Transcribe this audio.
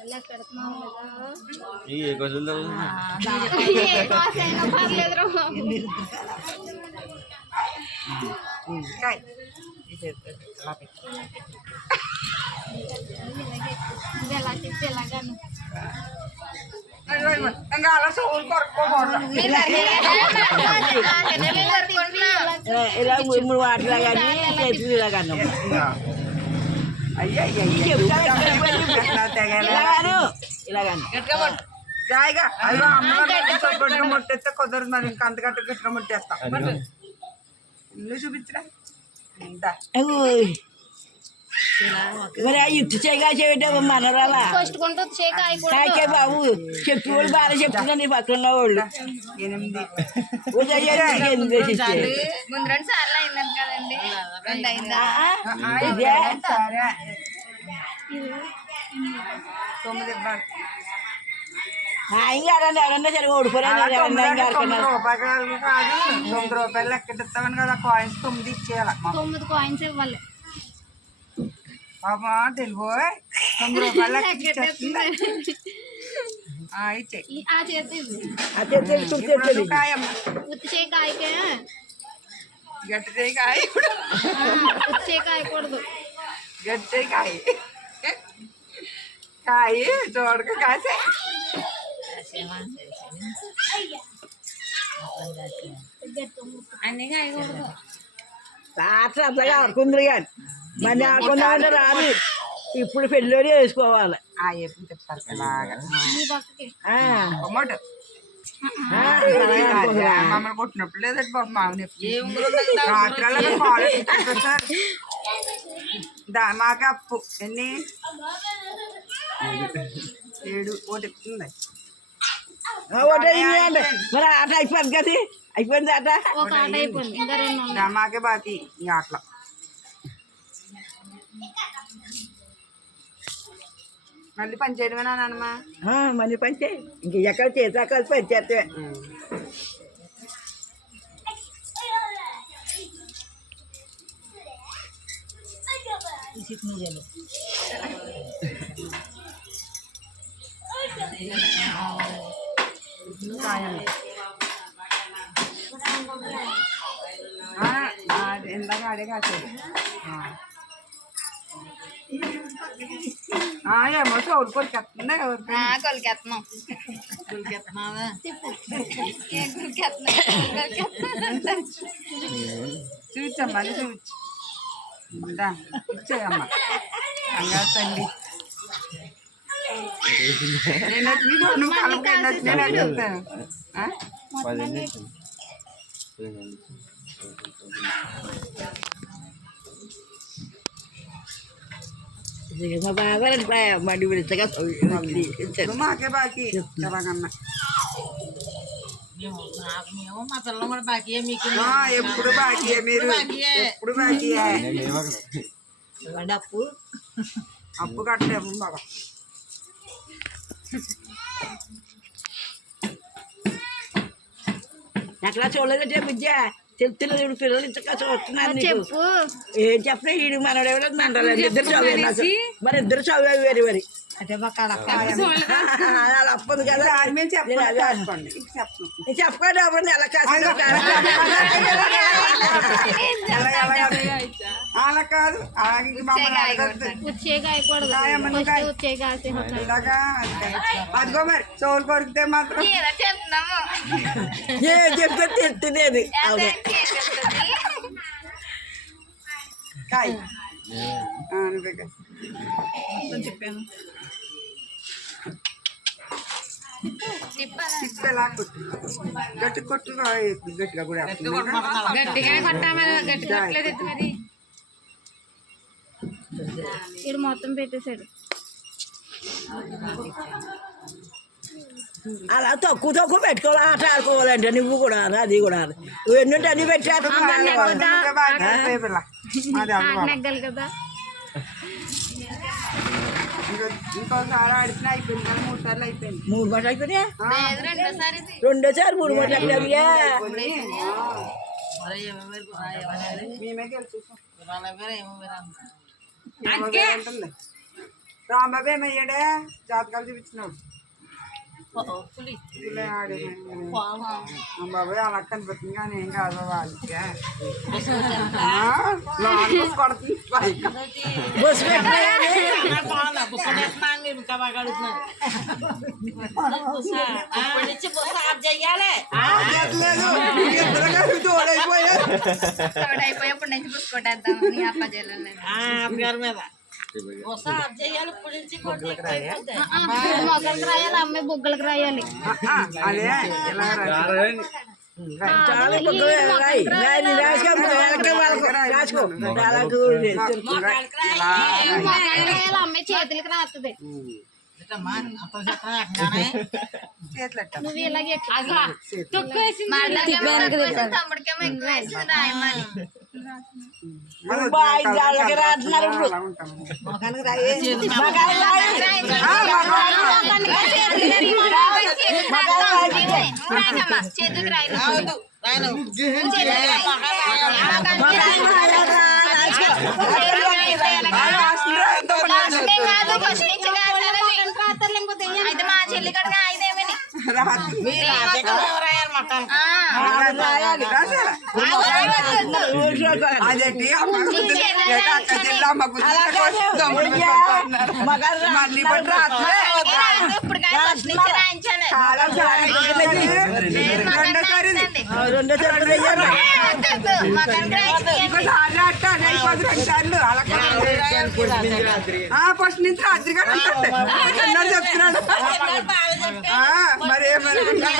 ये क्वेश्चन तो ये कौन है ना भाग ले रहा हूँ काय जला kan enggak ala soul kor ఇలా మూడు వాటిలా కానీ చేతులు ఇలా కన్నా అయ్యా ఇలాగాను ఇలాగాను జాయిగా అయ్యో అమ్మగారు గట్టిగా ముట్టేస్తే కుదరదు మరి ఇంకా అంతకంటే గట్టిగా ముట్టేస్తా ఇల్లు చూపించరా ఇందా మరి ఆ యుక్తి చేయగా చేయటం మనరాలా ఫస్ట్ కొంటూ చేక కాకే బాబు చెప్పి వాళ్ళు బాగా చెప్తున్నా నీ పక్కన ఉన్న వాళ్ళు 8 ముందు రెండు సార్లు అయిందని కదండి రెండు అయిందా సరే 9 ఇవ్వాలి ఇంకా ఎవరన్నా సరిగా ఓడిపోయారు 9 రూపాయలు కాదు 9 రూపాయలు లెక్కటిస్తామని కదా కాయిన్స్ 9 ఇచ్చేయాలి 9 కాయిన్స్ ఇవ్వాలి పాపా తెలుగు 9 రూపాయలు లెక్కటిస్తుంది ఇచ్చే ఆ చేతి కాయమ్మ ఉత్తి చేక అయికే గట్టి చేయి కాయ ఉత్తి చేక అయికూడదు గట్టి చేయి కాయ కాయ చూడక కాసే అన్నీ కాయకూడదు రాత్రి అంతగా ఆడుకుందరు కానీ మళ్ళీ ఆడుకుందామంటే రాదు ఇప్పుడు పెళ్ళిలోనే వేసుకోవాలి ఎప్పుడు చెప్తారు ఇలాగా ఈ పక్కకి అమ్మడు మమ్మల్ని కొట్టినప్పుడు లేదంటే బాబు మామూలు రాత్రి మాకు అప్పు ఎన్ని 7 ఒకటి ఇస్తుంది మరి ఆట అయిపోయింది కదా అయిపోయింది ఆట ఒక ఆట అయిపోయింది ఇంకా 2 ఉన్నాయి మాకే బాకీ ఇంకా అట్లా మళ్ళీ పని చేయడమేనా నాన్నమ్మ మళ్ళీ పంచే ఇంక ఎక్కడ చేసా కలిసి పంచేస్తే ఇందాక ఆడే కాసేది ఏమో చోటు కొరికేస్తుందా కొలికెత్తున్నాం చూచమ్మా చూచి ఇచ్చేయమ్మా అంగా తండ్రి నువ్వు కలప నేను చెప్తాను మా బాగా మడి విడతగా మాకే బాకీ ఎలాగన్నా మా పిల్లలు కూడా బాకీ మీకు ఎప్పుడు బాకీ మీరు ఎప్పుడు బాకీ అప్పు అప్పు కట్టలేము బాబా ఎట్లా చూడలేదంటే విద్య చెప్తున్నారు ఇప్పుడు పిల్లలు ఇంతగా చూస్తున్నారు నీకు చెప్పు ఏం చెప్పినా ఈడు మనోడు ఎవరో మండలేదు ఇద్దరు చదివారు మరి ఇద్దరు చదివారు వేరు మరి అలా అప్పదు కదా చెప్పండి అప్పుడు నెల అలా కాదు అదిగో మరి చోలు కొరికితే మాత్రం ఏ చెప్తే తెస్తుంది అది అవునే కాయ చెప్పాను తిప్పేలా కొట్టు గట్టి కొట్టు గట్టిగా కూడా గట్టిగానే కొట్టామని గట్టి కొట్టలేదు మరి ఇది మొత్తం పెట్టేశాడు అలా తక్కువ తక్కువ పెట్టుకోవాలి ఆట ఆడుకోవాలంటే నువ్వు కూడా అది కూడా నువ్వు ఎన్నుంటే అన్ని పెట్టాను నెగ్గాలి కదా ఇంకోసారి ఆడితే అయిపోయింది కానీ 3 సార్లు అయిపోయింది 3 బట్టలు అయిపోయినాయా రెండోసారి 3 బట్టలు అయ్యా మేమే గెలిచేసాం రాంబాబు ఏమయ్యాడే జాతకాలు చూపించినావు పులి ఇలా ఆడే బాబు అలా కనిపిస్తుంది కానీ ఏం కాదు వాళ్ళకి లోన్ కొడుతుంది పైకి. బస్సు ఇంకా బాగా అడుగుతున్నారు అప్పటి నుంచి బుస ఆఫ్ చెయ్యాలి లేదు, ఇద్దరు కలిపి తోడైపోయారు. అయిపోయేప్పుడు నుంచి పుసుకొట్టేద్దాం నీ అప్ప చెల్లెలు అమ్మగారి మీద బుస ఆఫ్ చెయ్యాలి ఇప్పటి నుంచి మొక్కలకు రాయాలి అమ్మాయి బొగ్గలకు రాయాలి అదే ఇలా చాలా పక్కన రాయి రాసుకో రాసుకో మొక్కలకు రాయాలి అమ్మాయి చేతులకి రాస్తుంది చేతులెట్ట నువ్వు ఇలాగే తమ్ముడికేమో ఎక్కువ వేసింది రాయమని వాళ్ళకి రాస్తున్నారు ఇప్పుడు మొఖానికి రాయి మొఖానికి రాయి చేతులకి రాయి అయితే మా చెల్లి కడగా ఐదేమని అదేంటి అక్క జిల్లా అమ్మకు మళ్ళీ పట్టు రాత్రే ఇప్పుడు రాయించాను రెండోసారి ఇంకోసారి అట్ట 2 సార్లు అలా ఫస్ట్ నుంచి రాత్రి కూడా చెప్తున్నాడు మరి ఏమనుకుంటున్నా